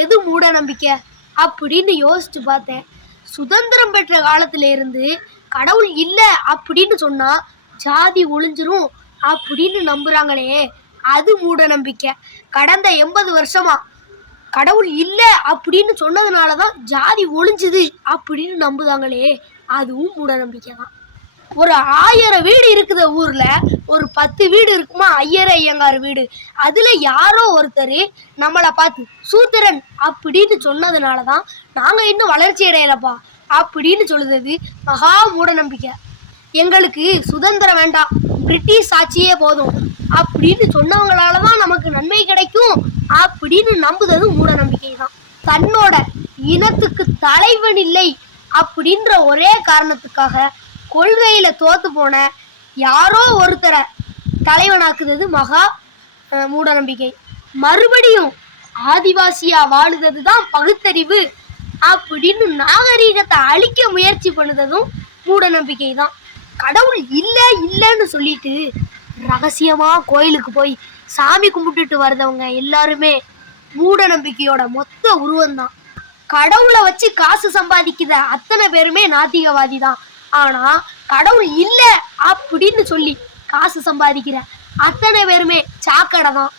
எது மூட நம்பிக்கை அப்படின்னு யோசிச்சு பார்த்தேன். சுதந்திரம் பெற்ற காலத்துல இருந்து கடவுள் இல்ல அப்படின்னு சொன்னா ஜாதி ஒழிஞ்சிரும் அப்படின்னு நம்புறாங்களே, அது மூட நம்பிக்கை. கடந்த 80 வருஷமா கடவுள் இல்ல அப்படின்னு சொன்னதுனாலதான் ஜாதி ஒழிஞ்சுது அப்படின்னு நம்புதாங்களே, அதுவும் மூட நம்பிக்கை தான். ஒரு 1000 வீடு இருக்குது ஊர்ல, ஒரு 10 வீடு இருக்குமா ஐயர் ஐயங்கார் வீடு. அதுல யாரோ ஒருத்தர் நம்மளை பார்த்து சூத்திரன் அப்படின்னு சொன்னதுனாலதான் நாங்க இன்னும் வளர்ச்சி அடையலப்பா அப்படின்னு சொல்லுறது மகா மூட நம்பிக்கை. எங்களுக்கு சுதந்திரம் வேண்டாம், பிரிட்டிஷ் ஆட்சியே போதும் அப்படின்னு சொன்னவங்களாலதான் நமக்கு நன்மை கிடைக்கும் அப்படின்னு நம்புறது மூட நம்பிக்கை தான். தன்னோட இனத்துக்கு தலைவன் இல்லை அப்படின்ற ஒரே காரணத்துக்காக கொள்கையில தோத்து போன யாரோ ஒருத்தரை தலைவனாக்குறது மகா மூட நம்பிக்கை. மறுபடியும் ஆதிவாசியா வாழுறது தான் பகுத்தறிவு அப்படின்னு நாகரீகத்தை அழிக்க முயற்சி பண்ணுறதும் மூட நம்பிக்கை தான். கடவுள் இல்லைன்னு சொல்லிட்டு ரகசியமா கோயிலுக்கு போய் சாமி கும்பிட்டுட்டு வர்றவங்க எல்லாருமே மூட நம்பிக்கையோட மொத்த உருவம்தான். கடவுளை வச்சு காசு சம்பாதிக்கிற அத்தனை பேருமே நாத்திகவாதி தான். ஆனா கடவுள் இல்ல அப்படின்னு சொல்லி காசு சம்பாதிக்கிற அத்தனை பேருமே சாக்கடை தான்.